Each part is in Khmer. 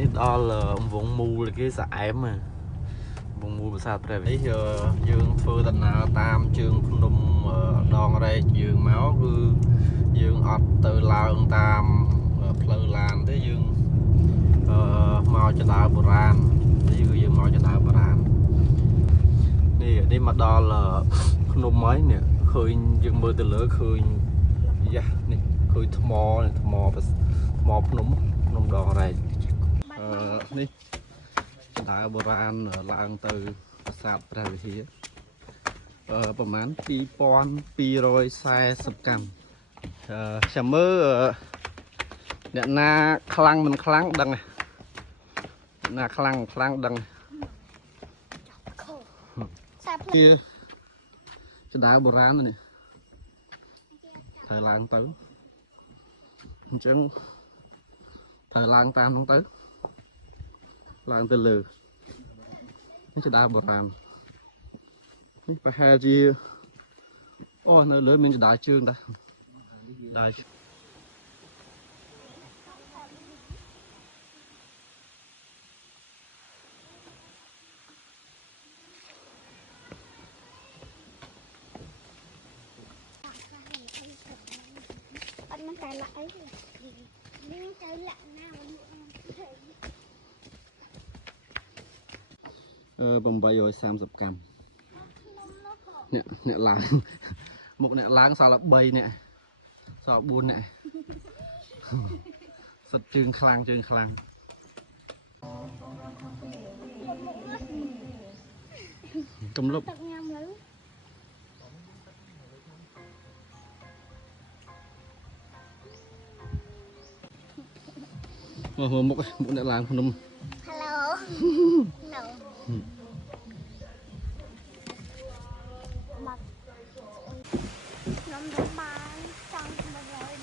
នេះដល់វងមូលគេស្អែមវងមូលប្រាសាទព្រះវិហារយើងធ្វើដំណើរតាមជើងភ្នំដងរែកយើងមកគឺយើងអត់ទៅឡើងតាមផ្លូវឡានទេយើងមកចដាបុរាណនេះគឺយើងមកចដាបុរាណនេះមកដល់ភ្នំហើយនេះឃើញយើងមើលទៅលើឃើញយ៉ានេះឃើញថ្មភ្នំដងរែកនេះចដាបុរាណឡើងទៅប្រាសាទព្រះវិហារប្រហែល2240កម្មចាំមើលអ្នកណាខ្លាំងមិនខ្លាំងដឹងណាខ្លាំងដឹងជាចដាបុរាណនេះត្រូវឡើងទៅអញ្ចឹងត្រូវឡើងតាមនោះទៅឡើងទៅលើនេះចដាបុរាណនេះប្រហែលជាអូនៅលើមានចដាជើងដែរដែរអត់នឹងតែលាក់អីនេះទៅលាក់ណា830កម្មអ្នកឡើងមុខអ្នកឡើងសល់3អ្នកសល់4អ្នកសិតជើងខ្លាំងកំលប់ទឹកញ៉ាំលើមុខអ្នកឡើងភ្នំ Hello no ខ្ញុំទៅបានចង់មកហើយ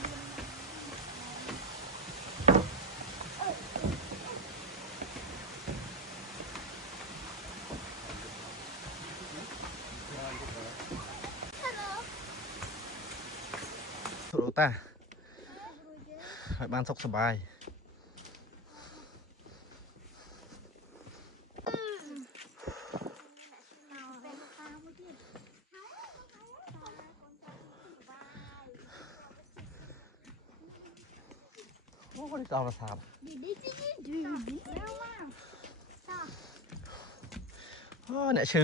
រੂតាឲ្យបានសុខសប្បាយអូនេះដល់ប្រាសាទអូអ្នកឈឺ